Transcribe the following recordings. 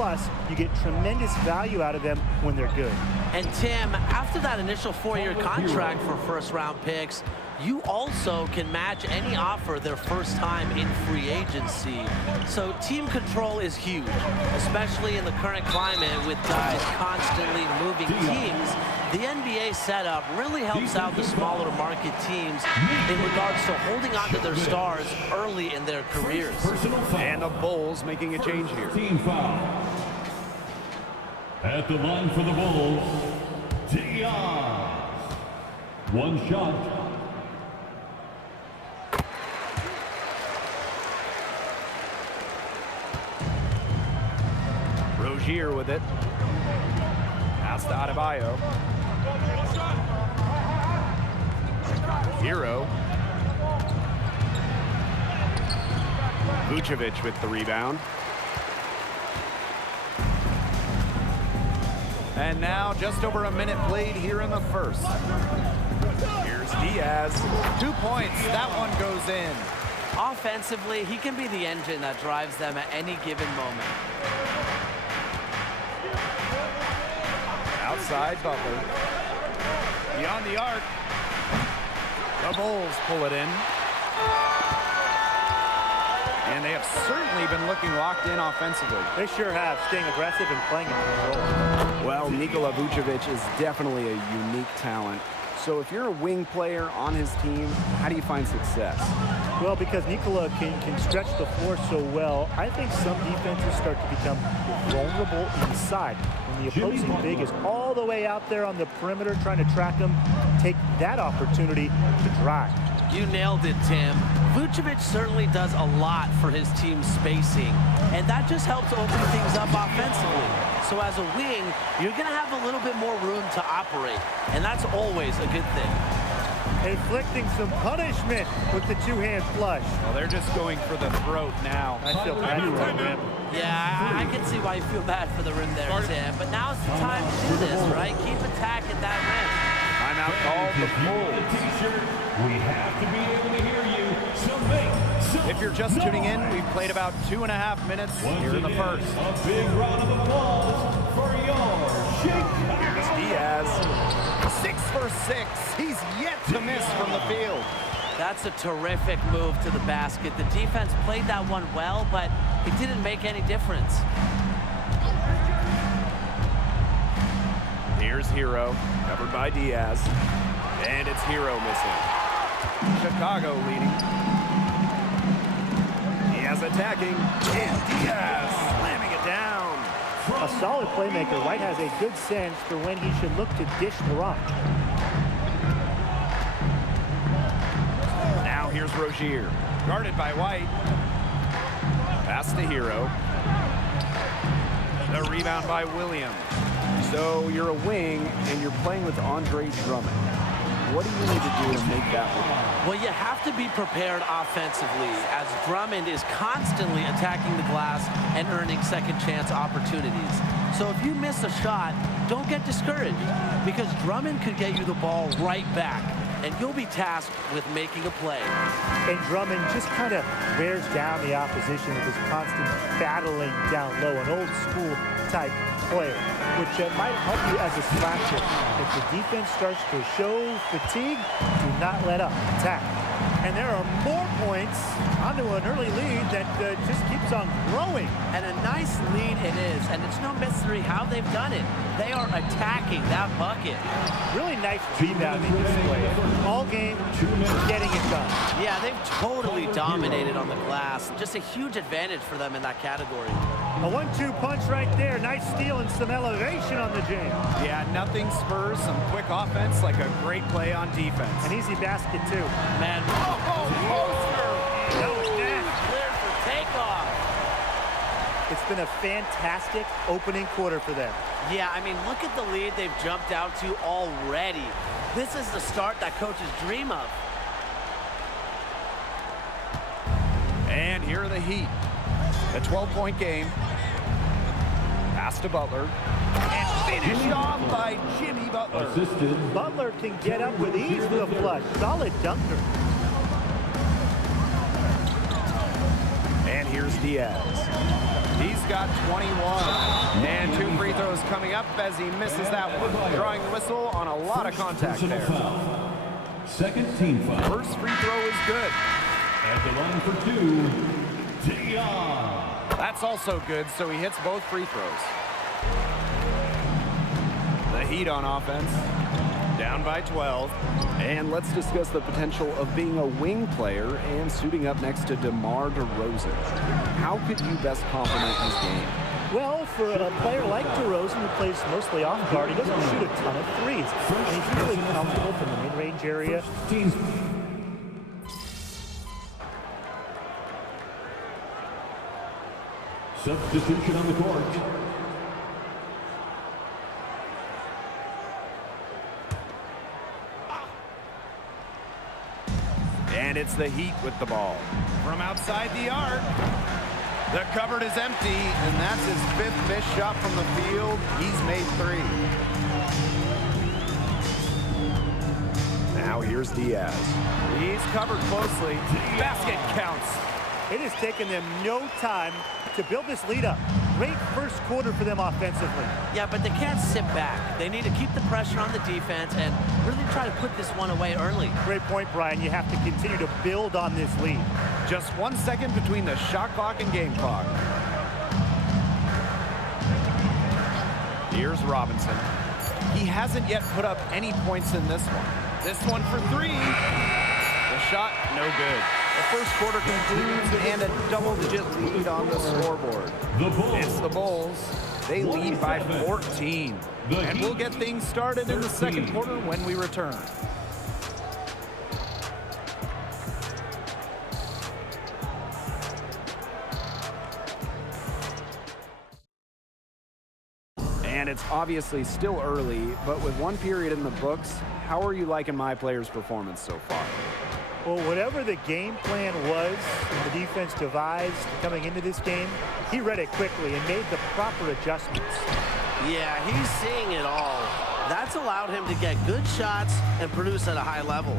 Plus, you get tremendous value out of them when they're good. And Tim, after that initial 4-year contract for first-round picks, you also can match any offer their first time in free agency. So team control is huge, especially in the current climate with guys constantly moving teams. The NBA setup really helps out the smaller market teams in regards to holding on to their stars early in their careers. And the Bulls making a change here. Team foul. At the line for the Bulls, Diaz. One shot. Rozier with it. Pass to Adebayo. Hero. Vucevic with the rebound. And now just over a minute played here in the first. Here's Diaz. 2 points. That one goes in. Offensively, he can be the engine that drives them at any given moment. Outside Butler. Beyond the arc. The Bulls pull it in. And they have certainly been looking locked in offensively. They sure have, staying aggressive and playing in control. Well, Nikola Vucevic is definitely a unique talent. So if you're a wing player on his team, how do you find success? Well, because Nikola can stretch the floor so well, I think some defenses start to become vulnerable inside. When the opposing big is all the way out there on the perimeter trying to track him, take that opportunity to drive. You nailed it, Tim. Vucevic certainly does a lot for his team's spacing, and that just helps open things up offensively. So as a wing, you're going to have a little bit more room to operate, and that's always a good thing. Inflicting some punishment with the two-hand flush. Well, they're just going for the throat now. I feel bad for the rim. Yeah, I can see why you feel bad for the rim there, Tim. But now's the time to do this, right? Keep attacking that rim. Timeout called the Bulls. We have to be able to hear you. So if you're just tuning in, we've played about 2.5 minutes here in the first. A big round of applause for your Shake. Here's Diaz. 6 for 6. He's yet to miss from the field. That's a terrific move to the basket. The defense played that one well, but it didn't make any difference. Here's Hero, covered by Diaz. And it's Hero missing. Chicago leading. Diaz attacking. And Diaz slamming it down. A solid playmaker. White has a good sense for when he should look to dish the rock. Now here's Rozier, guarded by White. Pass to Hero. The rebound by Williams. So you're a wing and you're playing with Andre Drummond. What do you need to do to make that work? Well, you have to be prepared offensively, as Drummond is constantly attacking the glass and earning second chance opportunities. So if you miss a shot, don't get discouraged, because Drummond could get you the ball right back, and you'll be tasked with making a play. And Drummond just kind of wears down the opposition with his constant battling down low, an old school type player, which might help you as a slasher. If the defense starts to show fatigue, do not let up. Attack. And there are more points onto an early lead that just keeps on growing. And a nice lead it is, and it's no mystery how they've done it. They are attacking that bucket. Really nice rebounding display. All game, getting it done. Yeah, they've totally dominated on the glass. Just a huge advantage for them in that category. A 1-2 punch right there. Nice steal and some elevation on the jam. Yeah, nothing spurs some quick offense like a great play on defense. An easy basket, too. Man, That was nasty. cleared for takeoff. It's been a fantastic opening quarter for them. Yeah, I mean, look at the lead they've jumped out to already. This is the start that coaches dream of. And here are the Heat. A 12-point game. Pass to Butler. And finished off by Jimmy Butler. Assisted. Butler can get up with ease with a flush. Solid dunker. And here's Diaz. He's got 21. And 2 free throws coming up as he misses that one. Drawing the whistle on a lot of contact Personal there. foul. Second team foul. First free throw is good. At the line for 2, Dion. That's also good, so he hits both free throws. The Heat on offense, down by 12. And let's discuss the potential of being a wing player and suiting up next to DeMar DeRozan. How could you best complement his game? Well, for a player like DeRozan, who plays mostly off guard, he doesn't shoot a ton of threes. And he's really comfortable from the mid-range area. Teams. Substitution on the court. And it's the Heat with the ball. From outside the arc, the cupboard is empty, and that's his 5th missed shot from the field. He's made 3. Now here's Diaz. He's covered closely. Basket counts. It has taken them no time to build this lead up. Great first quarter for them offensively. Yeah, but they can't sit back. They need to keep the pressure on the defense and really try to put this one away early. Great point, Brian. You have to continue to build on this lead. Just 1 second between the shot clock and game clock. Here's Robinson. He hasn't yet put up any points in this one. This one for 3. The shot, no good. The first quarter concludes and a double-digit lead on the scoreboard. The Bulls. It's the Bulls. They lead by 14. And we'll get things started in the second quarter when we return. And it's obviously still early, but with 1 period in the books, how are you liking my player's performance so far? Well, whatever the game plan was the defense devised coming into this game, he read it quickly and made the proper adjustments. Yeah, he's seeing it all. That's allowed him to get good shots and produce at a high level.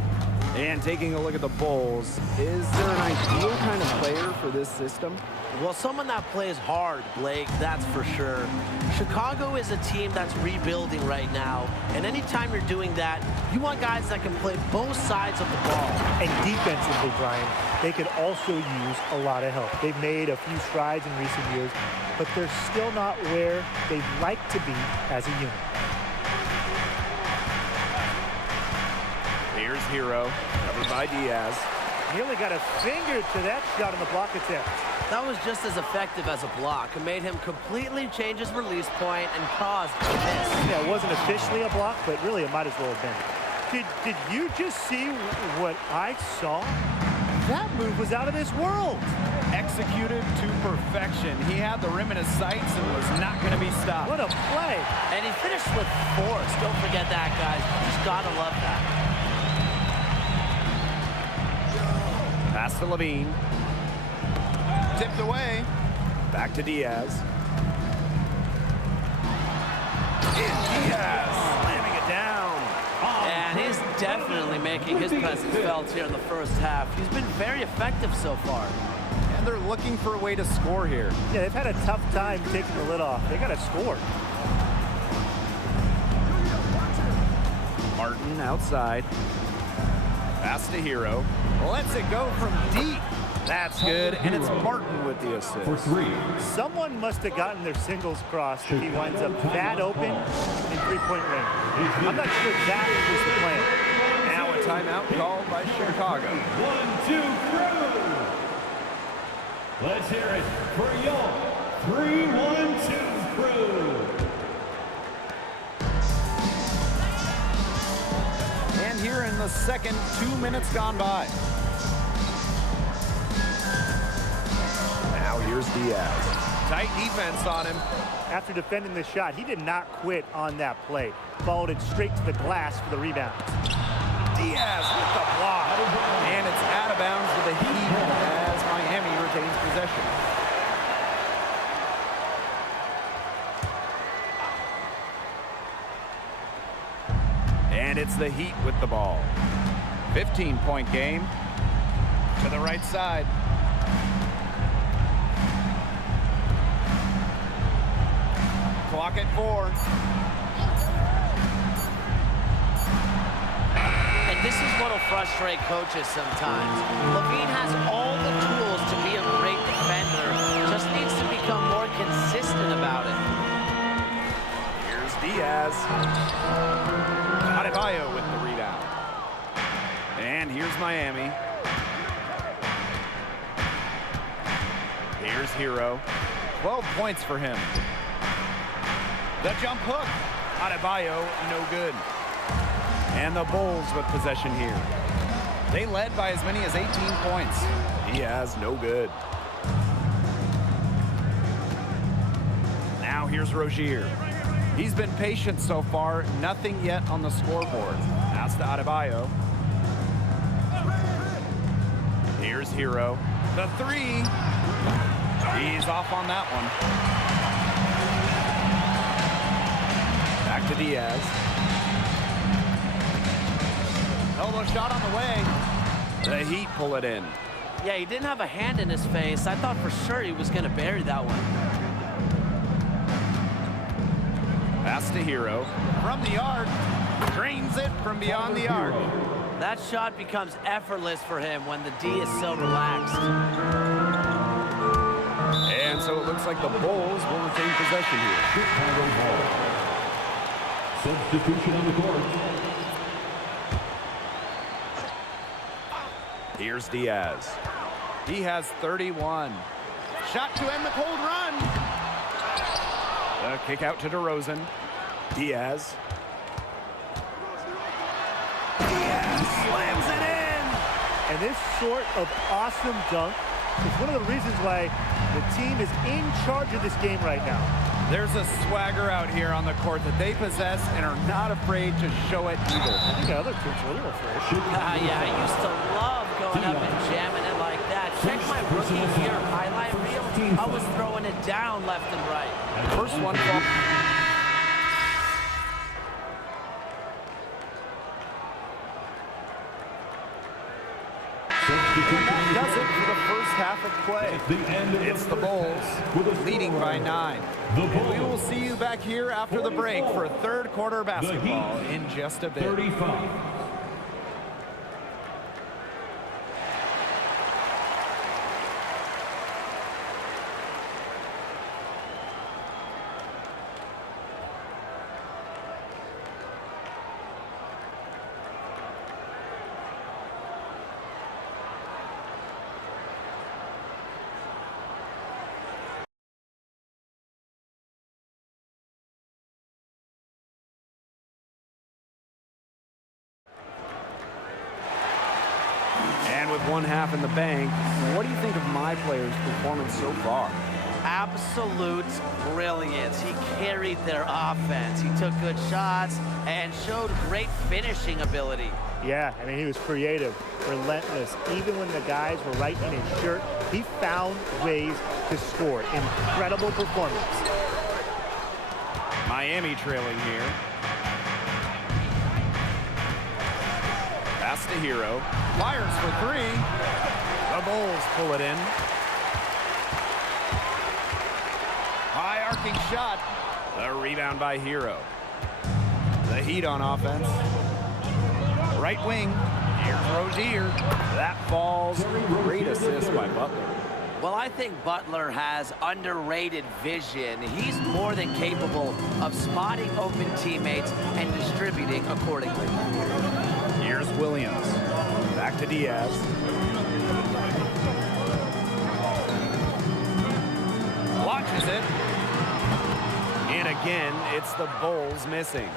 And taking a look at the Bulls, is there an ideal kind of player for this system? Well, someone that plays hard, Blake, that's for sure. Chicago is a team that's rebuilding right now, and anytime you're doing that, you want guys that can play both sides of the ball. And defensively, Brian, they could also use a lot of help. They've made a few strides in recent years, but they're still not where they'd like to be as a unit. Here's Hero, covered by Diaz. He only got a finger to that shot on the block attempt. That was just as effective as a block. It made him completely change his release point and caused a miss. Yeah, it wasn't officially a block, but really it might as well have been. Did you just see what I saw? That move was out of this world. Executed to perfection. He had the rim in his sights and was not going to be stopped. What a play. And he finished with force. Don't forget that, guys. You just gotta love that. Pass to Levine. Tipped away. Back to Diaz. Diaz slamming it down. And he's definitely making his presence felt here in the first half. He's been very effective so far. And they're looking for a way to score here. Yeah, they've had a tough time taking the lid off. They got to score. Martin outside. Pass to Hero. Lets it go from deep. That's good, and it's Martin with the assist. For 3. Someone must have gotten their singles crossed if he winds up that open in three-point range. I'm not sure that was the plan. Now a timeout called by Chicago. 1-2 crew. Let's hear it for your 3-1-2 crew. And here in the second, 2 minutes gone by. Now here's Diaz. Tight defense on him. After defending the shot, he did not quit on that play. Followed it straight to the glass for the rebound. Diaz with the block. And it's out of bounds to the Heat as Miami retains possession. And it's the Heat with the ball. 15-point game. To the right side. Clock at 4. And this is what will frustrate coaches sometimes. Levine has all the tools to be a great defender, just needs to become more consistent about it. Here's Diaz. Adebayo with the rebound. And here's Miami. Here's Hero. 12 points for him. The jump hook. Adebayo, no good. And the Bulls with possession here. They led by as many as 18 points. Diaz, no good. Now here's Rozier. He's been patient so far. Nothing yet on the scoreboard. That's to Adebayo. Here's Hero. The 3. He's off on that one. Back to Diaz. Elbow shot on the way. The Heat pull it in. Yeah, he didn't have a hand in his face. I thought for sure he was going to bury that one. Pass to Hero. From the arc. Drains it from beyond the arc. That shot becomes effortless for him when the D is so relaxed. And so it looks like the Bulls will retain possession here. Chicago ball. Substitution on the court. Here's Diaz. He has 31. Shot to end the cold run. The kick out to DeRozan. Diaz. Diaz slams it in. And this sort of awesome dunk is one of the reasons why the team is in charge of this game right now. There's a swagger out here on the court that they possess and are not afraid to show it either. I think other teams are a little afraid. Yeah, I used to love going up and jamming it like that. Check my rookie year highlight reel. I was throwing it down left and right. First one fall. That does it for the first half of play. It's the Bulls leading by 9. And we will see you back here after the break for third quarter basketball in just a bit. 35. And with one half in the bank, what do you think of my players' performance so far? Absolute brilliance. He carried their offense. He took good shots and showed great finishing ability. Yeah, I mean, he was creative, relentless. Even when the guys were right in his shirt, he found ways to score. Incredible performance. Miami trailing here. Pass to Hero. Fires for 3. The Bulls pull it in. High arcing shot. The rebound by Hero. The Heat on offense. Right wing. Here's Rozier. That falls. Great assist by Butler. Well, I think Butler has underrated vision. He's more than capable of spotting open teammates and distributing accordingly. Here's Williams. Back to Diaz. Launches it. And again, it's the Bulls missing.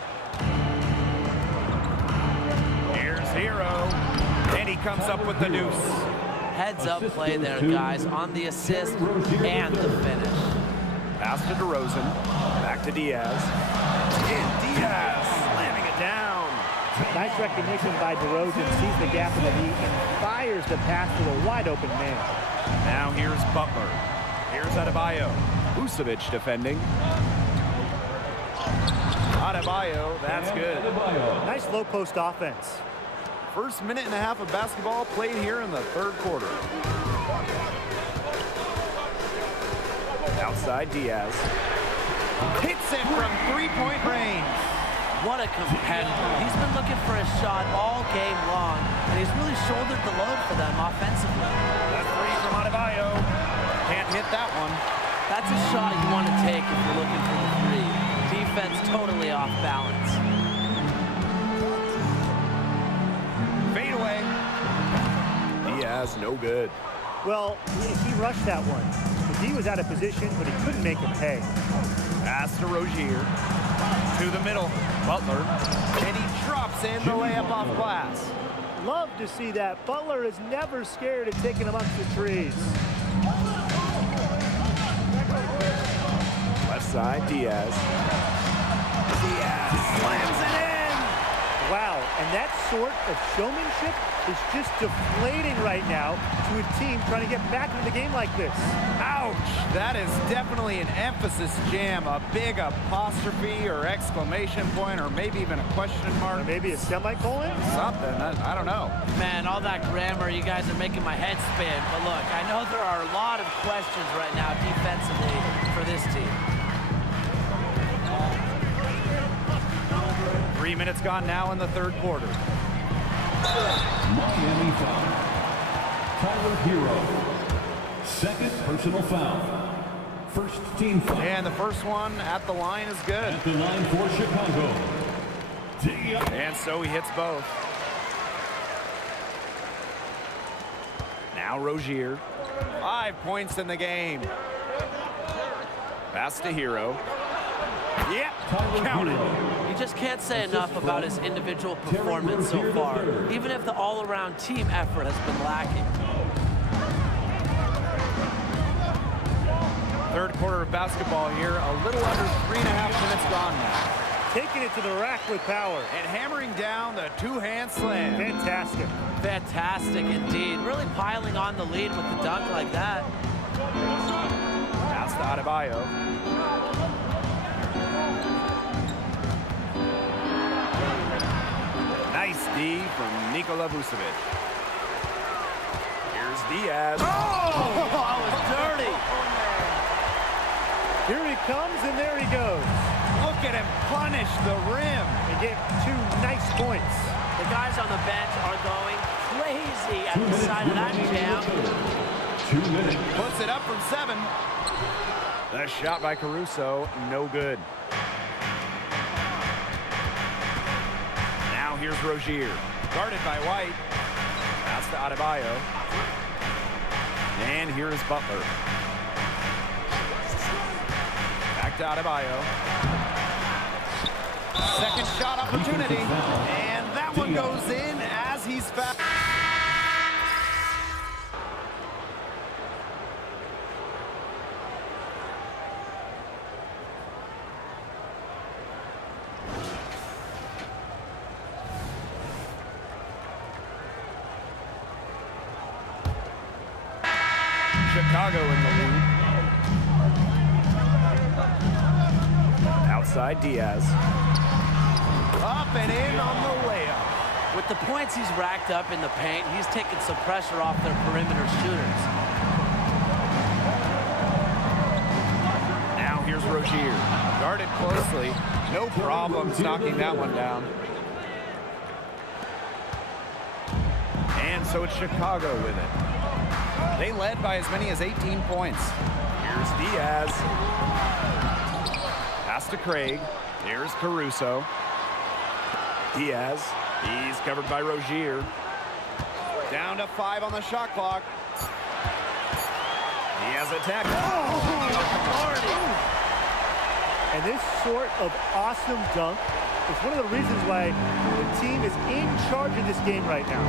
Here's Hero. And he comes up with the deuce. Heads up play there, guys, on the assist and the finish. Pass to DeRozan. Back to Diaz. And Diaz slamming it down. Nice recognition by DeRozan. Sees the gap in the D and fires the pass to a wide-open man. Now here's Butler. Here's Adebayo. Vucevic defending. Adebayo, that's good. Nice low-post offense. First minute and a half of basketball played here in the third quarter. Outside Diaz. Hits it from three-point range. What a competitor. He's been looking for a shot all game long, and he's really shouldered the load for them offensively. That three from Adebayo. Can't hit that one. That's a shot you want to take if you're looking for the three. Defense totally off balance. Fade away. Diaz, no good. Well, he rushed that one. The D was out of position, but he couldn't make him pay. Pass to Rozier. To the middle. Butler. And he drops in the layup off glass. Love to see that. Butler is never scared of taking amongst the trees. Left side, Diaz. Diaz slams it in. Wow, and that sort of showmanship is just deflating right now to a team trying to get back into the game like this. Ouch! That is definitely an emphasis jam. A big apostrophe or exclamation point or maybe even a question mark. Or maybe a semicolon? Something. I don't know. Man, all that grammar, you guys are making my head spin. But look, I know there are a lot of questions right now defensively for this team. 3 minutes gone now in the third quarter. Miami foul. Tyler Hero. Second personal foul. First team foul. And the first one at the line is good. At the line for Chicago. Diaz. And so he hits both. Now Rozier. 5 points in the game. Pass to Hero. Yep, count it. You just can't say enough about his individual performance so far, even if the all-around team effort has been lacking. Third quarter of basketball here, a little under 3.5 minutes gone now. Taking it to the rack with power. And hammering down the two-hand slam. Fantastic. Fantastic indeed. Really piling on the lead with the dunk like that. Pass to Adebayo. Nice D from Nikola Vucevic. Here's Diaz. Oh, that was dirty. Here he comes, and there he goes. Look at him punish the rim. And get 2 nice points. The guys on the bench are going crazy at the side of that jam. 2 minutes. Puts it up from 7. The shot by Caruso, no good. Now here's Rozier. Guarded by White. Pass to Adebayo. And here is Butler. Back to Adebayo. Second shot opportunity. And that one goes in as he's fouled. Chicago in the lead. Outside Diaz. Up and in on the layup. With the points he's racked up in the paint, he's taken some pressure off their perimeter shooters. Now here's Rozier. Guarded closely. No problems knocking that one down. And so it's Chicago with it. They led by as many as 18 points. Here's Diaz. Pass to Craig. Here's Caruso. Diaz. He's covered by Rozier. Down to 5 on the shot clock. Diaz attack. And this sort of awesome dunk is one of the reasons why the team is in charge of this game right now.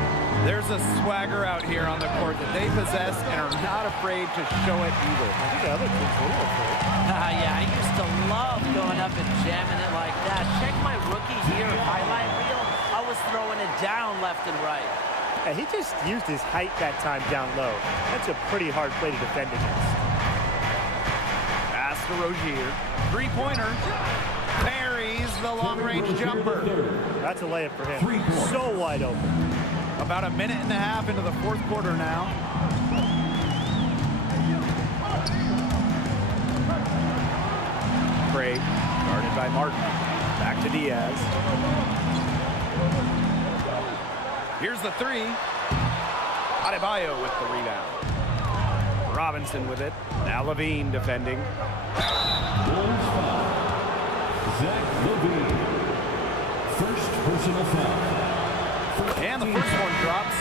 There's a swagger out here on the court that they possess and are not afraid to show it either. I think the other team's a little afraid. Yeah, I used to love going up and jamming it like that. Check my rookie here highlight reel. I was throwing it down left and right. And he just used his height that time down low. That's a pretty hard play to defend against. Pass to Rozier. Three-pointer. Buries the long-range jumper. That's a layup for him. So wide open. About a minute and a half into the fourth quarter now. Craig Guarded by Martin. Back to Diaz. Here's the three. Adebayo with the rebound. Robinson with it. Now Levine defending. Bulls foul. Zach Levine. First personal foul. And the first one drops.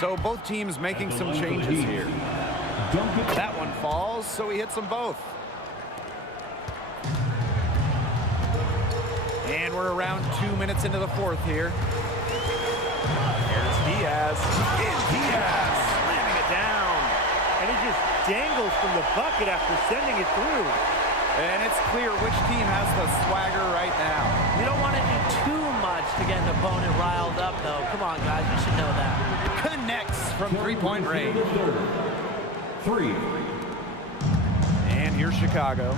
So both teams making some changes here. That one falls, so he hits them both. And we're around 2 minutes into the fourth here. Here's Diaz. Diaz slamming it down. And he just dangles from the bucket after sending it through. And it's clear which team has the swagger right now. You don't want to do too much to get an opponent riled up, though. Come on, guys, you should know that. Connects from three-point range. Three. And here's Chicago,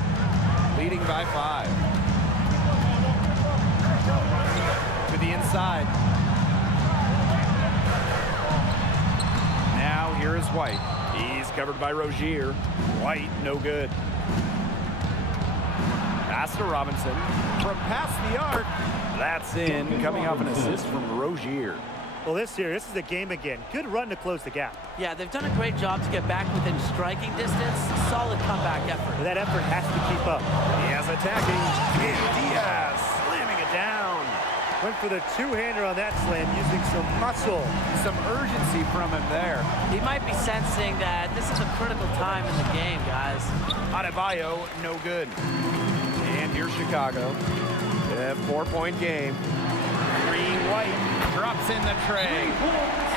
leading by 5. To the inside. Now here is White. He's covered by Rozier. White, no good. Pass to Robinson. From past the arc. That's in, coming off an assist from Rozier. Well, this is the game again. Good run to close the gap. Yeah, they've done a great job to get back within striking distance. Solid comeback effort. But that effort has to keep up. Diaz attacking. Diaz slamming it down. Went for the two-hander on that slam using some muscle. Some urgency from him there. He might be sensing that this is a critical time in the game, guys. Adebayo, no good. And here's Chicago. A 4-point game. Green White drops in the tray.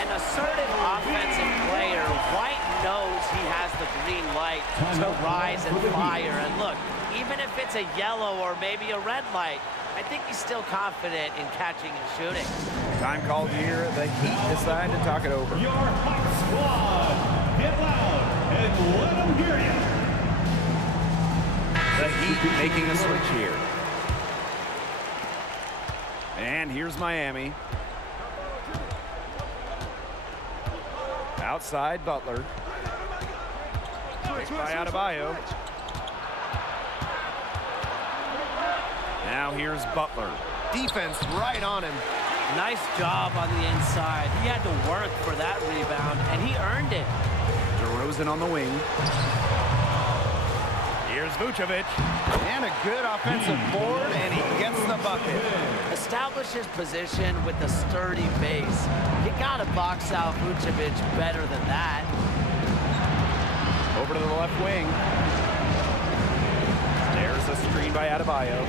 An assertive offensive player. White knows he has the green light to rise and fire. And look, even if it's a yellow or maybe a red light, I think he's still confident in catching and shooting. Time called here. The Heat decide to talk it over. Your hot squad. Get loud and let them hear you. The Heat making a switch here. And here's Miami. Outside Butler. By Adebayo. Now here's Butler. Defense right on him. Nice job on the inside. He had to work for that rebound, and he earned it. DeRozan on the wing. Here's Vucevic. And a good offensive board, and he gets the bucket. Establish his position with a sturdy base. You gotta box out Vucevic better than that. Over to the left wing. There's a screen by Adebayo.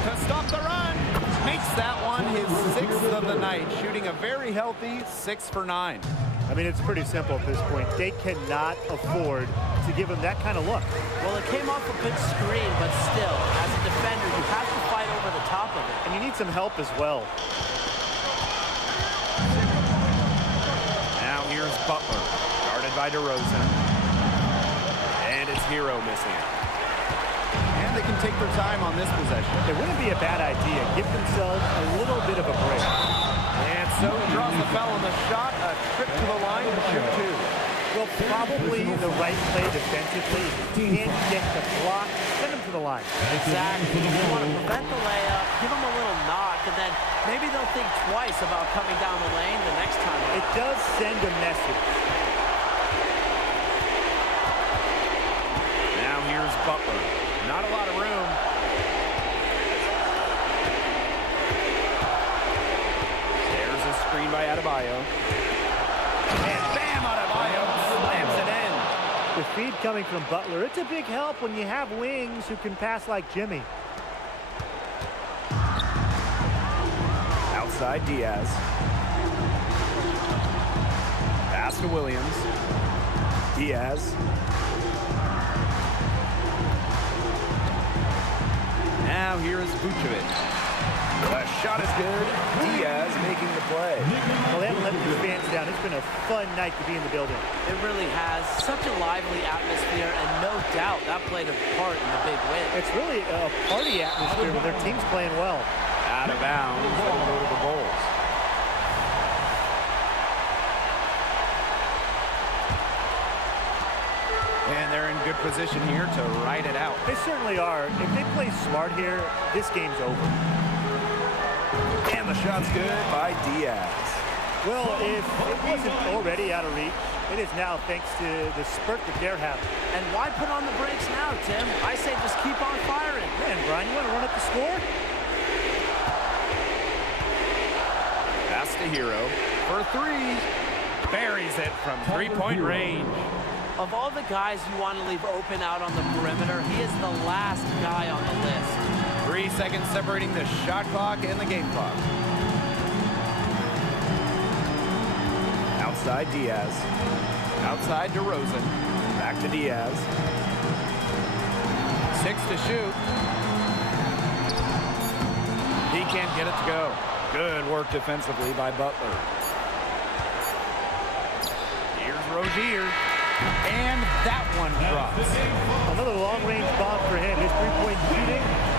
To stop the run. Makes that one his 6th of the night, shooting a very healthy 6 for 9. I mean, it's pretty simple at this point. They cannot afford to give him that kind of look. Well, it came off a good screen, but still, as a defender, you have to fight over the top of it. And you need some help as well. Now here's Butler, guarded by DeRozan. And it's Hero missing. And they can take their time on this possession. It wouldn't be a bad idea. Give themselves a little bit of a break. And so draws the foul on the shot. A trip to the line to shoot 2. Well, probably the right play defensively. Can't get the block. Send him to the line. Exactly. You want to prevent the layup, give him a little knock, and then maybe they'll think twice about coming down the lane the next time. It does send a message. Now here's Butler. Not a lot of room. There's a screen by Adebayo. And bam, Adebayo slams it in. The feed coming from Butler. It's a big help when you have wings who can pass like Jimmy. Outside Diaz. Pass to Williams. Diaz. Now here is Vucevic. The shot is good. Diaz making the play. Well, they haven't let the fans down. It's been a fun night to be in the building. It really has. Such a lively atmosphere, and no doubt that played a part in the big win. It's really a party atmosphere when their team's playing well. Out of bounds. It'll go to the Bulls. And there they're in good position here to ride it out. They certainly are. If they play smart here, this game's over. And the shot's good by Diaz. Well, if it wasn't already out of reach, it is now thanks to the spurt that they're having. And why put on the brakes now, Tim? I say just keep on firing. Man, Brian, you want to run up the score? Pass to Hero for three. Buries it from three-point range. Of all the guys you want to leave open out on the perimeter, he is the last guy on the list. 3 seconds separating the shot clock and the game clock. Outside Diaz. Outside DeRozan. Back to Diaz. 6 to shoot. He can't get it to go. Good work defensively by Butler. Here's Rozier. And that one drops. Another long-range bomb for him. His three-point shooting